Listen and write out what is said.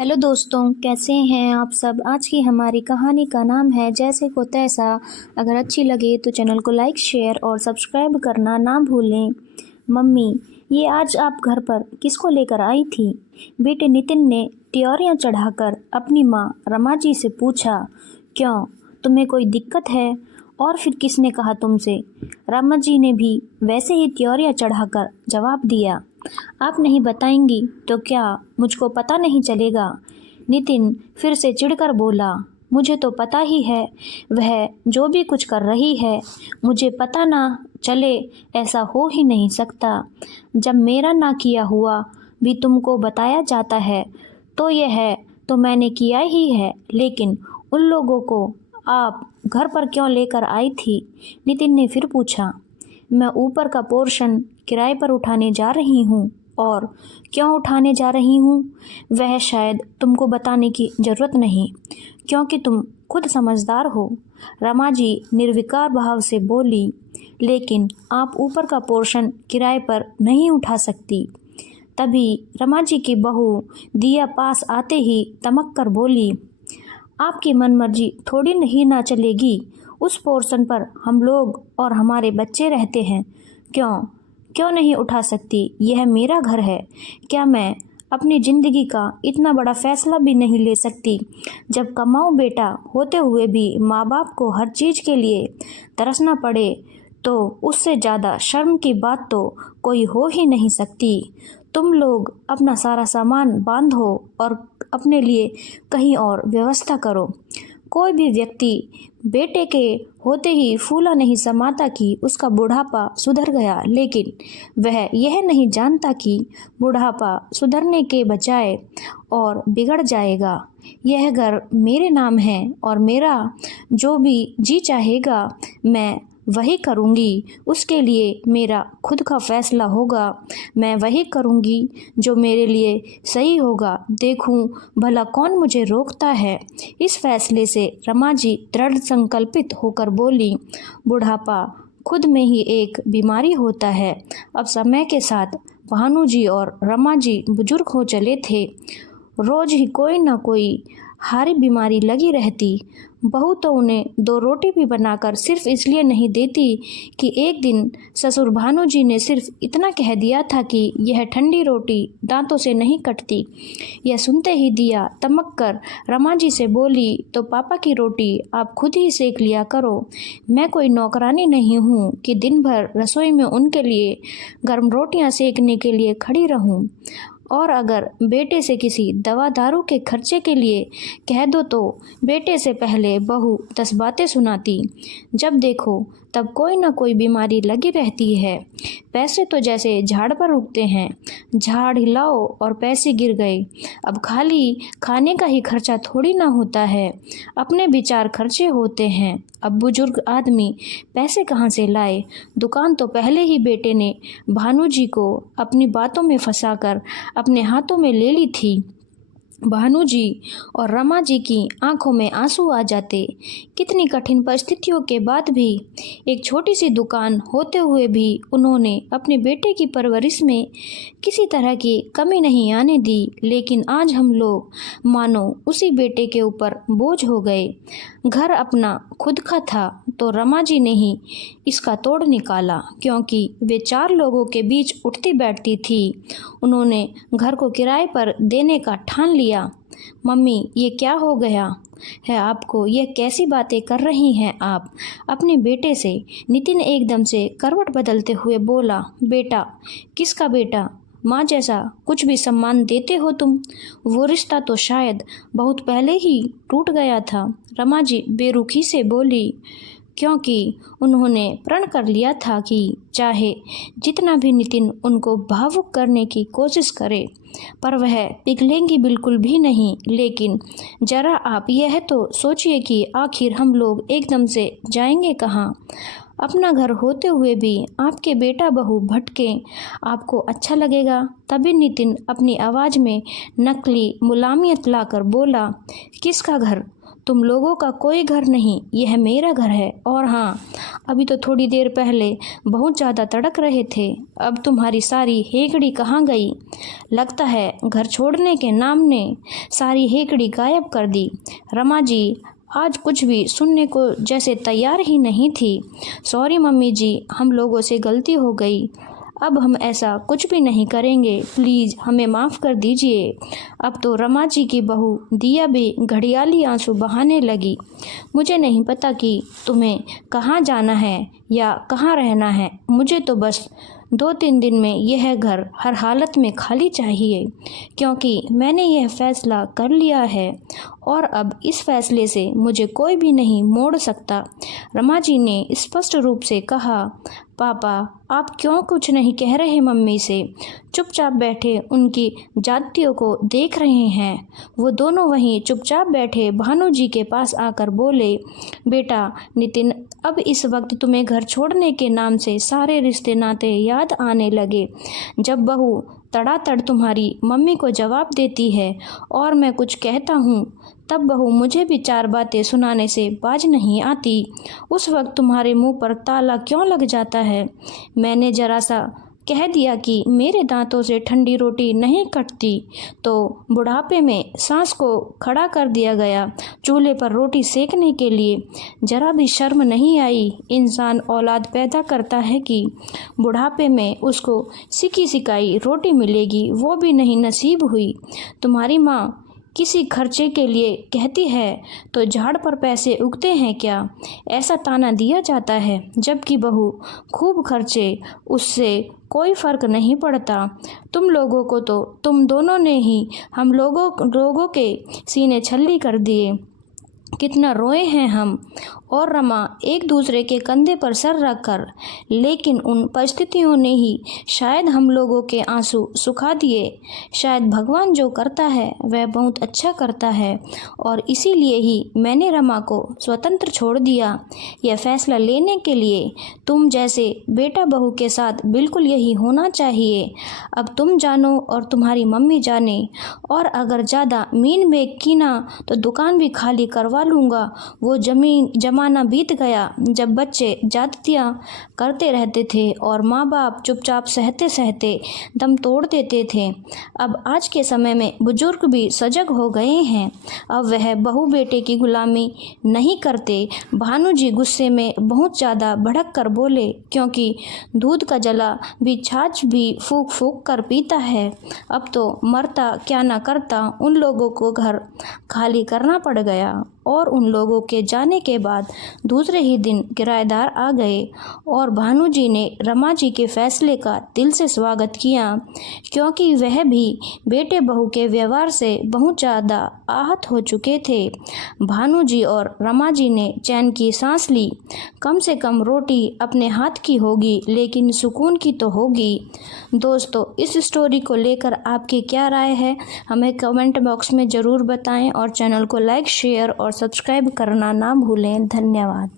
Hello दोस्तों, कैसे हैं आप सब। आज की हमारी कहानी का नाम है जैसे को तैसा। अगर अच्छी लगे तो चैनल को लाइक शेयर और सब्सक्राइब करना ना भूलें। मम्मी, ये आज आप घर पर किसको लेकर आई थी। बेटे नितिन ने त्योरियां चढ़ाकर अपनी माँ रमा जी से पूछा। क्यों, तुम्हें कोई दिक्कत है। और फिर किसने कहा तुमसे। रमा जी ने भी वैसे ही त्योरियां चढ़ाकर जवाब दिया। आप नहीं बताएंगी तो क्या मुझको पता नहीं चलेगा। नितिन फिर से चिढ़कर बोला। मुझे तो पता ही है, वह जो भी कुछ कर रही है मुझे पता ना चले, ऐसा हो ही नहीं सकता। जब मेरा ना किया हुआ भी तुमको बताया जाता है तो यह है तो मैंने किया ही है। लेकिन उन लोगों को आप घर पर क्यों लेकर आई थी। नितिन ने फिर पूछा। मैं ऊपर का पोर्शन किराए पर उठाने जा रही हूँ। और क्यों उठाने जा रही हूँ वह शायद तुमको बताने की ज़रूरत नहीं, क्योंकि तुम खुद समझदार हो। रमा जी निर्विकार भाव से बोली। लेकिन आप ऊपर का पोर्शन किराए पर नहीं उठा सकती। तभी रमा जी की बहू दिया पास आते ही तमक कर बोली। आपकी मनमर्जी थोड़ी नहीं ना चलेगी। उस पोर्शन पर हम लोग और हमारे बच्चे रहते हैं। क्यों क्यों नहीं उठा सकती। यह मेरा घर है। क्या मैं अपनी ज़िंदगी का इतना बड़ा फैसला भी नहीं ले सकती। जब कमाऊँ बेटा होते हुए भी माँ बाप को हर चीज़ के लिए तरसना पड़े तो उससे ज़्यादा शर्म की बात तो कोई हो ही नहीं सकती। तुम लोग अपना सारा सामान बांधो और अपने लिए कहीं और व्यवस्था करो। कोई भी व्यक्ति बेटे के होते ही फूला नहीं समाता कि उसका बुढ़ापा सुधर गया, लेकिन वह यह नहीं जानता कि बुढ़ापा सुधरने के बजाय और बिगड़ जाएगा। यह घर मेरे नाम है और मेरा जो भी जी चाहेगा मैं वही करूँगी। उसके लिए मेरा खुद का फैसला होगा। मैं वही करूँगी जो मेरे लिए सही होगा। देखूं भला कौन मुझे रोकता है। इस फैसले से रमा जी दृढ़ संकल्पित होकर बोली। बुढ़ापा खुद में ही एक बीमारी होता है। अब समय के साथ भानु जी और रमा जी बुजुर्ग हो चले थे। रोज ही कोई ना कोई हारी बीमारी लगी रहती। बहू तो उन्हें दो रोटी भी बनाकर सिर्फ इसलिए नहीं देती कि एक दिन ससुर भानु जी ने सिर्फ इतना कह दिया था कि यह ठंडी रोटी दांतों से नहीं कटती। यह सुनते ही दिया तमक कर रमा जी से बोली। तो पापा की रोटी आप खुद ही सेक लिया करो। मैं कोई नौकरानी नहीं हूँ कि दिन भर रसोई में उनके लिए गर्म रोटियाँ सेकने के लिए खड़ी रहूँ। और अगर बेटे से किसी दवा दारू के खर्चे के लिए कह दो तो बेटे से पहले बहू 10 बातें सुनाती। जब देखो तब कोई ना कोई बीमारी लगी रहती है। पैसे तो जैसे झाड़ पर उगते हैं, झाड़ हिलाओ और पैसे गिर गए। अब खाली खाने का ही खर्चा थोड़ी ना होता है, अपने विचार खर्चे होते हैं। अब बुजुर्ग आदमी पैसे कहाँ से लाए। दुकान तो पहले ही बेटे ने भानु जी को अपनी बातों में फंसाकर अपने हाथों में ले ली थी। भानु जी और रमा जी की आंखों में आंसू आ जाते। कितनी कठिन परिस्थितियों के बाद भी, एक छोटी सी दुकान होते हुए भी उन्होंने अपने बेटे की परवरिश में किसी तरह की कमी नहीं आने दी। लेकिन आज हम लोग मानो उसी बेटे के ऊपर बोझ हो गए। घर अपना खुद का था तो रमा जी ने ही इसका तोड़ निकाला, क्योंकि वे 4 लोगों के बीच उठती बैठती थी। उन्होंने घर को किराए पर देने का ठान लिया। मम्मी, ये क्या हो गया है आपको। यह कैसी बातें कर रही हैं आप अपने बेटे से। नितिन एकदम से करवट बदलते हुए बोला। बेटा, किसका बेटा। माँ जैसा कुछ भी सम्मान देते हो तुम। वो रिश्ता तो शायद बहुत पहले ही टूट गया था। रमा जी बेरुखी से बोली, क्योंकि उन्होंने प्रण कर लिया था कि चाहे जितना भी नितिन उनको भावुक करने की कोशिश करे पर वह पिघलेंगी बिल्कुल भी नहीं। लेकिन जरा आप यह तो सोचिए कि आखिर हम लोग एकदम से जाएंगे कहाँ। अपना घर होते हुए भी आपके बेटा बहू भटके, आपको अच्छा लगेगा। तभी नितिन अपनी आवाज़ में नकली मुलायमियत लाकर बोला। किसका घर। तुम लोगों का कोई घर नहीं, यह मेरा घर है। और हाँ, अभी तो थोड़ी देर पहले बहुत ज़्यादा तड़क रहे थे, अब तुम्हारी सारी हेकड़ी कहाँ गई? लगता है घर छोड़ने के नाम ने सारी हेकड़ी गायब कर दी। रमा जी आज कुछ भी सुनने को जैसे तैयार ही नहीं थी। सॉरी मम्मी जी, हम लोगों से गलती हो गई, अब हम ऐसा कुछ भी नहीं करेंगे, प्लीज़ हमें माफ़ कर दीजिए। अब तो रमा जी की बहू दिया भी घड़ियाली आंसू बहाने लगी। मुझे नहीं पता कि तुम्हें कहाँ जाना है या कहाँ रहना है, मुझे तो बस 2-3 दिन में यह घर हर हालत में खाली चाहिए, क्योंकि मैंने यह फैसला कर लिया है और अब इस फैसले से मुझे कोई भी नहीं मोड़ सकता। रमा जी ने स्पष्ट रूप से कहा। पापा आप क्यों कुछ नहीं कह रहे मम्मी से? चुपचाप बैठे उनकी जातियों को देख रहे हैं। वो दोनों वहीं चुपचाप बैठे भानु जी के पास आकर बोले, बेटा नितिन, अब इस वक्त तुम्हें घर छोड़ने के नाम से सारे रिश्ते नाते याद आने लगे। जब बहू तड़ातड़ तुम्हारी मम्मी को जवाब देती है और मैं कुछ कहता हूँ, तब बहू मुझे भी 4 बातें सुनाने से बाज नहीं आती। उस वक्त तुम्हारे मुंह पर ताला क्यों लग जाता है? मैंने जरा सा कह दिया कि मेरे दांतों से ठंडी रोटी नहीं कटती, तो बुढ़ापे में सांस को खड़ा कर दिया गया चूल्हे पर रोटी सेकने के लिए। जरा भी शर्म नहीं आई। इंसान औलाद पैदा करता है कि बुढ़ापे में उसको सिकी सिकाई रोटी मिलेगी, वो भी नहीं नसीब हुई। तुम्हारी माँ किसी खर्चे के लिए कहती है तो झाड़ पर पैसे उगते हैं क्या, ऐसा ताना दिया जाता है, जबकि बहू खूब खर्चे, उससे कोई फर्क नहीं पड़ता। तुम लोगों को तो तुम दोनों ने ही हम लोगों के सीने छल्ली कर दिए। कितना रोए हैं हम और रमा एक दूसरे के कंधे पर सर रखकर, लेकिन उन परिस्थितियों ने ही शायद हम लोगों के आंसू सुखा दिए। शायद भगवान जो करता है वह बहुत अच्छा करता है और इसीलिए ही मैंने रमा को स्वतंत्र छोड़ दिया। यह फैसला लेने के लिए तुम जैसे बेटा बहू के साथ बिल्कुल यही होना चाहिए। अब तुम जानो और तुम्हारी मम्मी जाने, और अगर ज़्यादा मीन बेग की ना तो दुकान भी खाली करवा लूँगा। वो जमाना बीत गया जब बच्चे जातियाँ करते रहते थे और माँ बाप चुपचाप सहते सहते दम तोड़ देते थे। अब आज के समय में बुजुर्ग भी सजग हो गए हैं, अब वह बहू बेटे की गुलामी नहीं करते। भानु जी गुस्से में बहुत ज़्यादा भड़क कर बोले, क्योंकि दूध का जला भी छाछ भी फूक फूक कर पीता है। अब तो मरता क्या ना करता, उन लोगों को घर खाली करना पड़ गया और उन लोगों के जाने के बाद दूसरे ही दिन किराएदार आ गए और भानु जी ने रमा जी के फैसले का दिल से स्वागत किया, क्योंकि वह भी बेटे बहू के व्यवहार से बहुत ज़्यादा आहत हो चुके थे। भानु जी और रमा जी ने चैन की सांस ली। कम से कम रोटी अपने हाथ की होगी, लेकिन सुकून की तो होगी। दोस्तों, इस स्टोरी को लेकर आपकी क्या राय है, हमें कमेंट बॉक्स में ज़रूर बताएं और चैनल को लाइक शेयर और सब्सक्राइब करना ना भूलें। धन्यवाद।